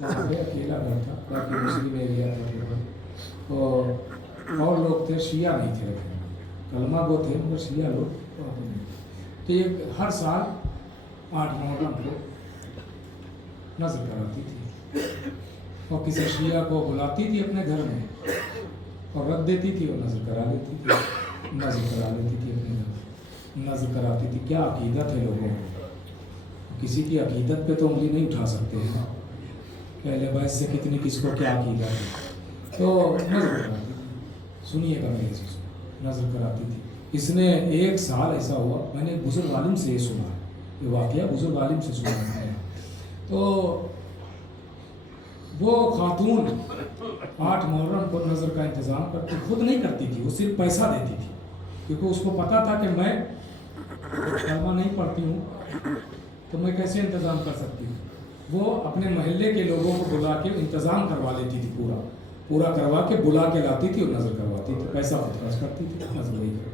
वहाँ पे अकेला घर था, बाकी मुस्लिम एरिया था केवल। तो और लोग थे, शिया नहीं थे, कलमा गो थे मगर शिया लोग वहाँ पे नहीं। तो ये हर साल 8 मुहर्रम को नज़र कराती थी और किसी शिया को बुलाती थी अपने घर में और रख देती थी और नज़र करा लेती थी, नज़र करा लेती थी अपने घर, नज़र कराती थी। क्या अकीदत है लोगों को, किसी की अकीदत पे तो उंगली नहीं उठा सकते हैं, पहले बैस से कितनी किसको क्या अकीदत है। तो नज़र कराती थी, सुनिएगा मेरी चीज़, नज़र कराती थी। इसने 1 साल ऐसा हुआ, मैंने बुजुर्ग आलिम से ये सुना है, ये वाक़या बुजुर्ग आलिम से सुना है। तो वो खातून 8 मुहर्रम को नज़र का इंतज़ाम करती, खुद नहीं करती थी, वो सिर्फ पैसा देती थी, क्योंकि उसको पता था कि मैं कलमा नहीं पढ़ती हूँ तो मैं कैसे इंतज़ाम कर सकती हूँ। वो अपने महल्ले के लोगों को बुला के इंतज़ाम करवा लेती थी, पूरा करवा के बुला के लाती थी और नज़र करवाती थी, पैसा खुद खर्च करती थी, नज़र वही कर।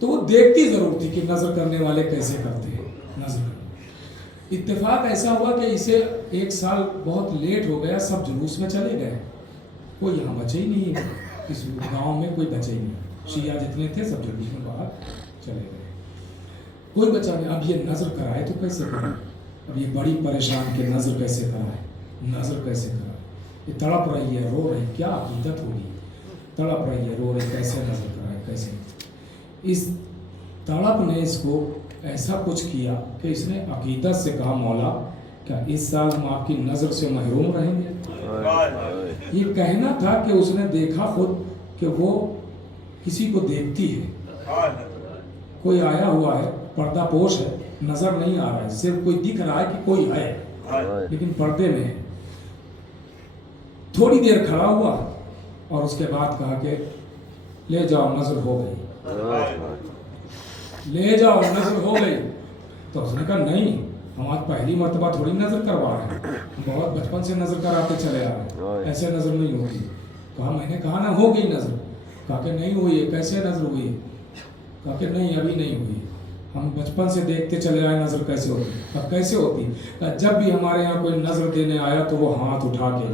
तो वो देखती ज़रूर थी कि नज़र करने वाले कैसे करते हैं नज़र। इत्तेफाक ऐसा हुआ कि इसे 1 साल बहुत लेट हो गया, सब जुलूस में चले गए, कोई यहाँ बचे ही नहीं, इस गांव में कोई बचे ही नहीं, शिया जितने थे सब जुलूस में बाहर चले गए, कोई बचा नहीं। अब ये नज़र कराए तो कैसे कराए, अब ये बड़ी परेशान कि नज़र कैसे कराए, नज़र कैसे कराए। ये तड़प रही है, रो रही, क्या अकीदत होगी, तड़प रही है, रो रही, कैसे नज़र कराए, कैसे। इस तड़प ने इसको ऐसा कुछ किया कि इसने अकीदत से कहा, मौला क्या इस साल हम आपकी नज़र से महरूम रहेंगे। ये कहना था कि उसने देखा खुद कि वो किसी को देखती है, कोई आया हुआ है, पर्दा पोश है, नज़र नहीं आ रहा है, सिर्फ कोई दिख रहा है कि कोई है, लेकिन पर्दे में है। थोड़ी देर खड़ा हुआ और उसके बाद कहा कि ले जाओ नज़र हो गई, ले जाओ नज़र हो गई। तो उसने कहा नहीं, हम आज पहली मर्तबा थोड़ी नज़र करवा रहे हैं, बहुत बचपन से नज़र कराते चले आ रहे हैं, ऐसे नज़र नहीं होती। कहा मैंने कहा ना हो गई नज़र, कहा कि नहीं हुई है, कैसे नज़र हुई है, कहा कि नहीं अभी नहीं हुई, हम बचपन से देखते चले आए नज़र कैसे होती। अब कैसे होती, कहा जब भी हमारे यहाँ कोई नज़र देने आया तो वो हाथ उठा के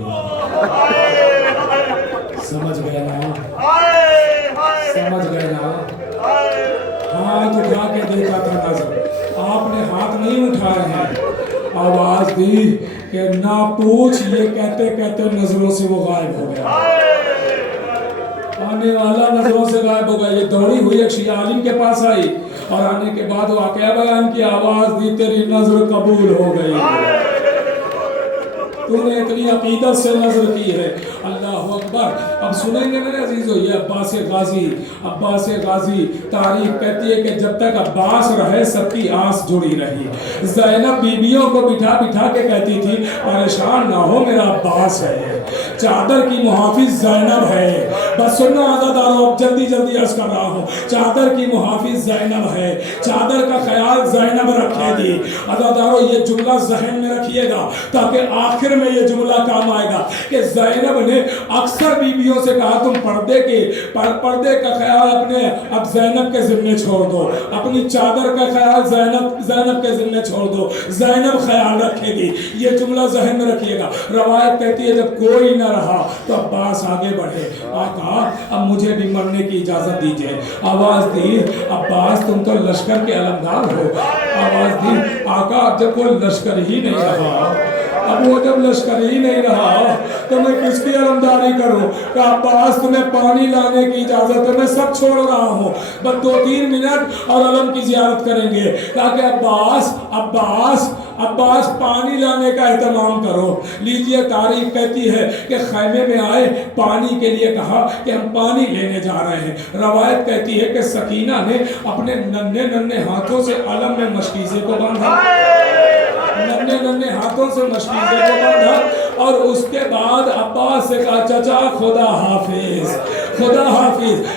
समझ गए ना, समझ गए ना, हाथ उठा के देखा था नज़र, आपने हाथ नहीं उठाए हैं, आवाज़ दी कि ना पूछ, ये कहते कहते नज़रों से वो गायब हो गया, आने वाला नज़रों से गायब हो गया। ये दौड़ी हुई एक शिया आलिम के पास आई और आने के बाद वाक़या बयान की, आवाज़ दी तेरी नज़र कबूल हो गई, तूने इतनी अकीदत से नज़र की है, अल्लाह अकबर। अब सुनेंगे मेरे अजीज़ों, ये अब्बास गाजी तारीख कहती है कि जब तक अब्बास रहे सबकी आस जुड़ी रही। ज़ैनब बीबियों को बिठा बिठा के कहती थी परेशान ना हो, मेरा अब्बास है, चादर की मुहाफिज ज़ैनब है। बस सुनो आज़ादारों, जल्दी जल्दी अर्ज़ कर रहा हूँ, चादर की मुहाफिज ज़ैनब है, चादर का ख्याल ज़ैनब रखेगी। आज़ादारों ये जुमला ज़हन में रखिएगा ताकि आखिर में ये जुमला काम आएगा कि ज़ैनब ने अक्सर बीबियों से कहा तुम पर्दे का ख्याल अपने अब ज़ैनब के ज़िम्मे छोड़ दो, अपनी चादर का ख्याल ज़ैनब के ज़िम्मे छोड़ दो, ज़ैनब ख्याल रखेगी। ये जुमला ज़हन में रखिएगा। रवायत कहती है जब कोई न रहा तो अब्बास आगे बढ़े, आका अब मुझे भी मरने की इजाज़त दीजिए। आवाज़ दी अब्बास तुम तो लश्कर के अलमदार हो। आवाज़ दी आका अब जब कोई लश्कर ही नहीं रहा, अब वो जब लश्कर ही नहीं रहा तो मैं किसकी अलमदारी करूं। कि अब्बास तुम्हें पानी लाने की इजाज़त है, मैं सब छोड़ रहा हूँ, बस 2-3 मिनट और अलम की ज़ियारत करेंगे। कहा कि अब्बास पानी लाने का एहतमाम करो। लीजिए तारीख कहती है कि खैमे में आए, पानी के लिए कहा कि हम पानी लेने जा रहे हैं। रवायत कहती है कि सकीना ने अपने नन्हे हाथों से अलम में मशकीज़े को बांधा, नन्हे हाथों से मशकीज़े को बांधा और उसके बाद अब्बास से कहा चाचा खुदा हाफिज।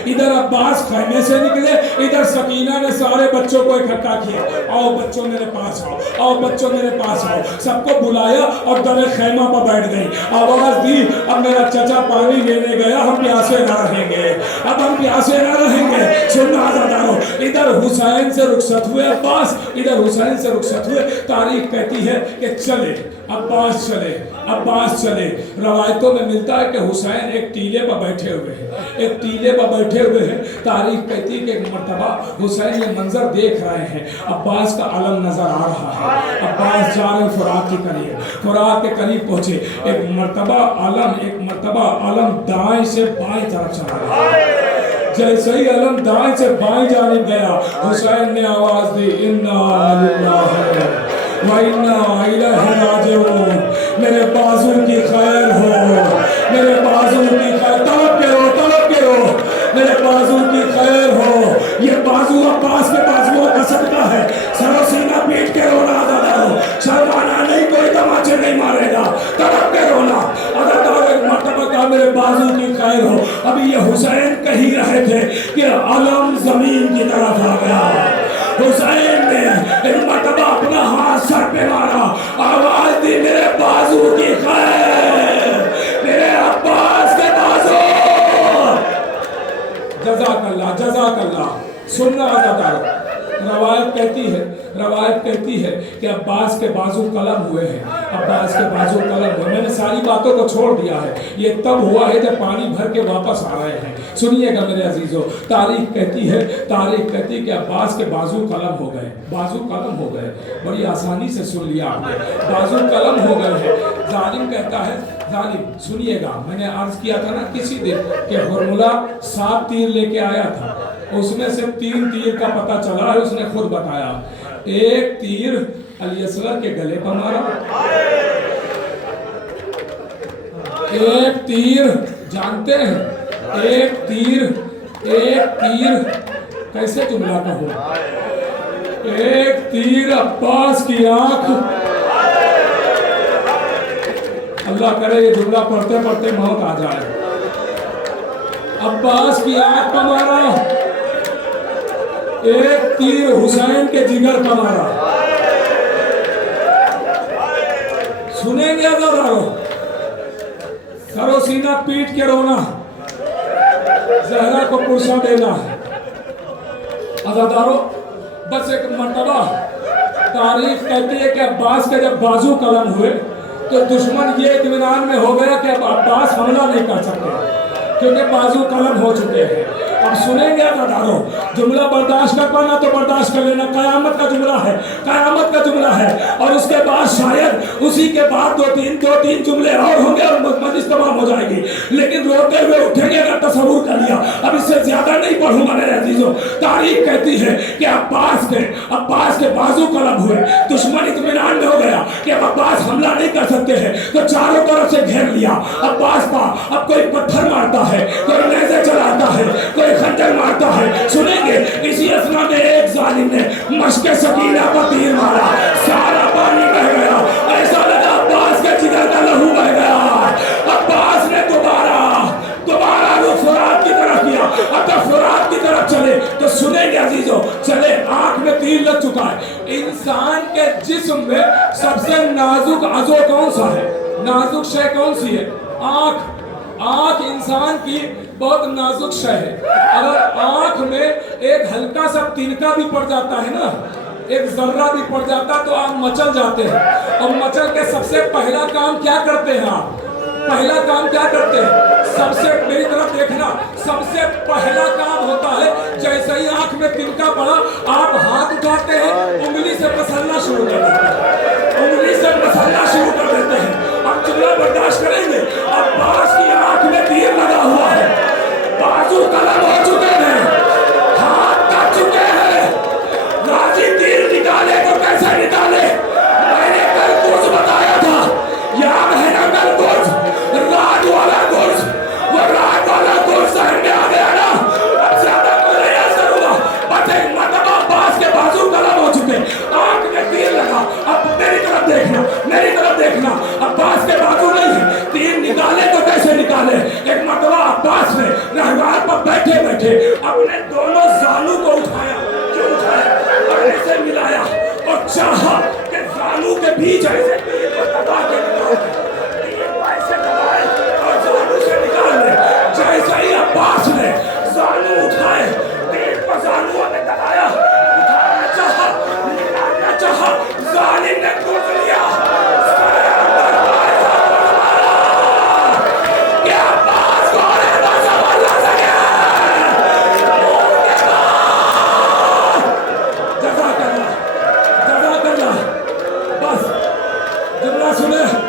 इधर अब्बास खैमे से निकले, इधर सकीना ने सारे बच्चों को इकट्ठा किया, आओ बच्चों मेरे पास आओ, बच्चों मेरे पास आओ। सबको बुलाया और दरे खैमा पर बैठ गई। आवाज़ दी अब मेरा चाचा पानी लेने गया, हम प्यासे ना रहेंगे, अब हम प्यासे ना रहेंगे। सुनना आज़ादारों, इधर हुसैन से रुखसत हुए अब्बास, इधर हुसैन से रुखसत हुए। तारीख कहती है कि चले अब्बास चले, अब्बास चले। रवायतों में मिलता है कि हुसैन एक टीले पर बैठे हुए हैं, एक टीले पर बैठे हुए हैं। तारीख कहती है कि एक मर्तबा हुसैन ये मंजर देख रहे हैं, अब्बास का अलम नजर आ रहा है। अब्बास जा रहे फुरात के करीब, फुरात के करीब पहुंचे। एक मर्तबा अलम दाएं से बाएं तरफ चला गया। जैसे ही अलम दाएं से बाएं जाने गया, हुसैन ने आवाज दी, इन्ना लिल्लाहि व इन्ना इलैहि राजिऊन। मेरे बाजू की खैर हो, मेरे बाजू की खैर, तलब करो, मेरे बाजू की खैर हो। ये बाजू अब्बास के बाजुओं का सदका है। सरो सीना पीट के रोना दादा, शर्माना नहीं, कोई तमाचे नहीं मारेगा, तड़प के रोना। अगर एक मर्तबा का मेरे बाजू की खैर हो। अभी ये हुसैन कह ही रहे थे कि अलम जमीन की तरफ आ गया। हुसैन ने एक मर्तबा अपना हाथ सर पे मारा, आवाज दी, मेरे बाजू की खैर, मेरे अब्बास के बाजू। जज़ाकल्लाह। सुनना आज़ादारो, रवायत कहती है कि अब्बास के बाजू कलम हुए हैं, अब्बास के बाजू कलम हुए। मैंने सारी बातों को छोड़ दिया है, ये तब हुआ है जब पानी भर के वापस आ रहे हैं। सुनिएगा मेरे अजीजों, तारीख कहती है कि अब्बास के बाजू कलम हो गए, बाजू कलम हो गए। बड़ी आसानी से सुन लिया आपने, बाजू कलम हो गए हैं। जालिम कहता है, जालिम सुनिएगा, मैंने अर्ज किया था ना किसी दिन कि हुरमुला 7 तीर लेके आया था, उसमें से 3 तीर का पता चला है, उसने खुद बताया। एक तीर अली असगर के गले पर मारा, एक तीर जानते हैं, एक तीर कैसे जुमला कहूं, एक तीर अब्बास की आंख, अल्लाह करे ये जुमला पढ़ते पढ़ते मौत आ जाए। अब्बास की आंख पर मारा, एक तीर हुसैन के जिगर पर मारा। सुनेंगे अज़ादारो, सरो सीना पीट के रोना, ज़हरा को पुरसा देना। अज़ादारो, बस एक मर्तबा तारीफ कहती है कि अब्बास के जब बाजू कलम हुए तो दुश्मन ये इत्मीनान में हो गया कि अब अब्बास हमला नहीं कर सकते, क्योंकि बाजू कलम हो चुके हैं। अब सुनेंगे अज़ादारो, जुमला बर्दाश्त कर पाना तो बर्दाश्त कर लेना, कयामत का जुमला है, कयामत का जुमला है। और उसके बाद शायद उसी के बाद दो तीन जुमले और होंगे और मजलिस तमाम हो जाएगी, लेकिन रोते हुए उठेंगे अगर तसव्वुर कर लिया। अब इससे ज्यादा नहीं पढ़ूंगा मेरे अजीजों। तारीख कहती है कि अब्बास के बाजू कलम हुए, दुश्मन इत्मीनान में हो गया कि अब अब्बास हमला नहीं कर सकते हैं, तो चारों तरफ से घेर लिया अब्बास का। अब कोई पत्थर मारता है, कोई नेज़े चलाता है, कोई खंजर मारता है। सुनेंगे, इसी असना में एक जालिम ने मशके सकीना पर तीर मारा, सारा पानी बह गया, ऐसा लगा अब्बास के जिगर का लहू बह गया। अब्बास ने दोबारा रुख फुरात की तरफ किया। अब तक फुरात की तरफ चले तो सुनेंगे अजीजों, चले आंख में तीर लग चुका है। इंसान के जिस्म में सबसे नाजुक अज़ो कौन सा है, नाजुक शय कौन सी है? आंख इंसान की बहुत नाजुक शय है। अगर आंख में एक हल्का सा तिनका भी पड़ जाता है ना, एक जर्रा भी पड़ जाता तो आप मचल जाते हैं। और मचल के सबसे पहला काम क्या करते हैं आप? पहला काम क्या करते हैं? सबसे मेरी तरफ देखना, सबसे पहला काम होता है जैसे ही आंख में तिनका पड़ा आप हाथ उठाते हैं, उंगली से मसलना शुरू कर देते हैं, उंगली से मसलना शुरू कर देते हैं। अब जुमला बर्दाश्त करेंगे। अब्बास की आंख में तीर लगा हुआ है, बाजू कलम हो चुके हैं, हाथ कट चुके हैं। गाजी तीर निकाले तो कैसे निकाले? मैंने कल कुछ बताया था, याद है ना? कल कुछ रात वाला कुछ, वो रात वाला कुछ सहन में आ गया ना। अब ज्यादा नहीं असर हुआ, बस एक मर्तबा अब्बास के बाजू कलम हो चुके, आंख में तीर लगा। अब मेरी तरफ देखना, अब्बास के बाजू नहीं है, तीर निकाले तो कैसे निकाले? एक मर्तबा अब्बास ने रहवार पर बैठे बैठे अपने दोनों जानू को उठाया, क्यों उठाया? और ऐसे मिलाया और चाहा कि जानू के बीच ऐसे तीर को दबा के जैसे ही अब्बास ने जानू उठाए, तीर पर जानुओं ने दबाया, उठाना चाहा, निकालना चाहा, जालिम ने कूद लिया, سنے